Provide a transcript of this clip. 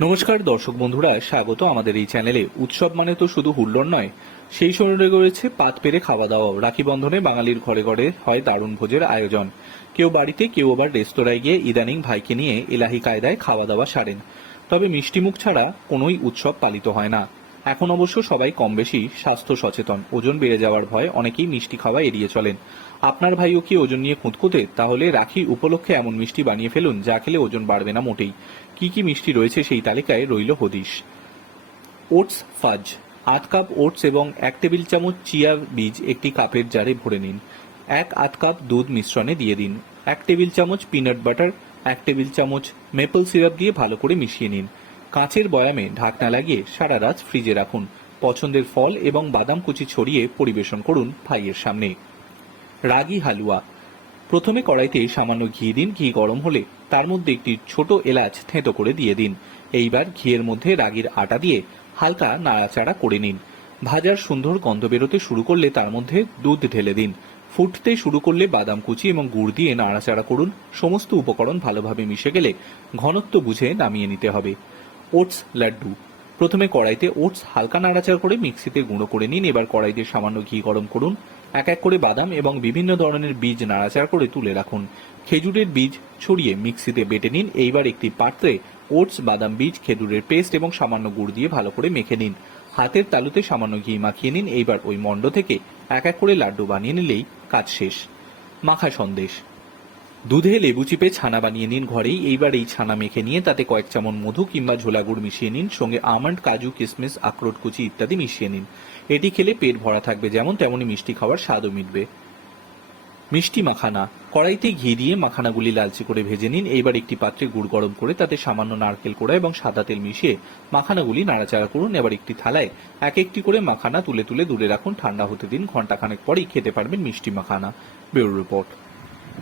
নমস্কার দর্শক বন্ধুরা, স্বাগত আমাদের এই চ্যানেলে। উৎসব মানে তো শুধু হুল্লোড় নয়, সেই সঙ্গে রয়েছে পাত পেরে খাওয়া দাওয়াও রাখি বন্ধনে বাঙালির ঘরে ঘরে হয় দারুণ ভোজের আয়োজন। কেউ বাড়িতে, কেউ আবার রেস্তোরাঁয় গিয়ে ইদানিং ভাইকে নিয়ে এলাহি কায়দায় খাওয়া দাওয়া সারেন। তবে মিষ্টিমুখ ছাড়া কোনোই উৎসব পালিত হয় না। এখন অবশ্য সবাই কম বেশি স্বাস্থ্য সচেতন। ওজন বেড়ে যাওয়ার ভয় অনেকেই মিষ্টি খাওয়া এড়িয়ে চলেন। আপনার ভাইও কি ওজন নিয়ে খুঁতখুঁতে? তাহলে রাখি উপলক্ষে এমন মিষ্টি বানিয়ে ফেলুন যা খেলে ওজন বাড়বে না মোটেই। কি কি মিষ্টি রয়েছে সেই তালিকায় রইল হদিশ। ওটস ফাজ। আধ কাপ ওটস এবং এক টেবিল চামচ চিয়া বীজ একটি কাপের জারে ভরে নিন। এক আধ কাপ দুধ মিশ্রণে দিয়ে দিন। এক টেবিল চামচ পিনাট বাটার, এক টেবিল চামচ মেপল সিরাপ দিয়ে ভালো করে মিশিয়ে নিন। কাঁচের বয়ামে ঢাকনা লাগিয়ে সারা রাত ফ্রিজে রাখুন। পছন্দের ফল এবং বাদাম কুচি ছড়িয়ে পরিবেশন করুন ভাইয়ের সামনে। রাগি হালুয়া। প্রথমে কড়াইতে সামান্য ঘি দিন, ঘি গরম হলে তার মধ্যে একটি ছোট এলাচ থেঁতো করে দিয়ে দিন। এইবার ঘিয়ের মধ্যে রাগির আটা দিয়ে হালকা নাড়াচাড়া করে নিন। ভাজার সুন্দর গন্ধ বেরোতে শুরু করলে তার মধ্যে দুধ ঢেলে দিন। ফুটতে শুরু করলে বাদাম কুচি এবং গুড় দিয়ে নাড়াচাড়া করুন। সমস্ত উপকরণ ভালোভাবে মিশে গেলে ঘনত্ব বুঝে নামিয়ে নিতে হবে। ওটস লাড্ডু। প্রথমে কড়াইতে ওটস হালকা নাড়াচাড়া করে মিক্সিতে গুঁড়ো করে নিন। এবার কড়াইতে সামান্য ঘি গরম করুন। এক এক করে বাদাম এবং বিভিন্ন ধরনের বীজ নাড়াচাড়া করে তুলে রাখুন। খেজুরের বীজ ছড়িয়ে মিক্সিতে বেটে নিন। এইবার একটি পাত্রে ওটস, বাদাম বীজ, খেজুরের পেস্ট এবং সামান্য গুড় দিয়ে ভালো করে মেখে নিন। হাতের তালুতে সামান্য ঘি মাখিয়ে নিন। এইবার ওই মণ্ড থেকে এক এক করে লাড্ডু বানিয়ে নিলেই কাজ শেষ। মাখা সন্দেশ। দুধে লেবু চিপে ছানা বানিয়ে নিন ঘরেই। এইবার এই ছানা মেখে নিয়ে তাতে কয়েক চামচ মধু কিংবা ঝোলা গুড় মিশিয়ে নিন, সঙ্গে আমন্ড, কাজু কিশমিশ আখরোট, কুচি ইত্যাদি মিশিয়ে নিন। এটি খেলে পেট ভরা থাকবে যেমন তেমনই মিষ্টি খাওয়ার স্বাদও মিটবে। মিষ্টি মাখানা। কড়াইতে ঘি দিয়ে মাখানাগুলি লালচে করে ভেজে নিন। এইবার একটি পাত্রে গুড় গরম করে তাতে সামান্য নারকেল কোড়া এবং সাদা তেল মিশিয়ে মাখানাগুলি নাড়াচাড়া করুন। এবার একটি থালায় এক একটি করে মাখানা তুলে তুলে দূরে রাখুন। ঠান্ডা হতে দিন। ঘন্টাখানেক পরেই খেতে পারবেন মিষ্টি মাখানা। Bureau report.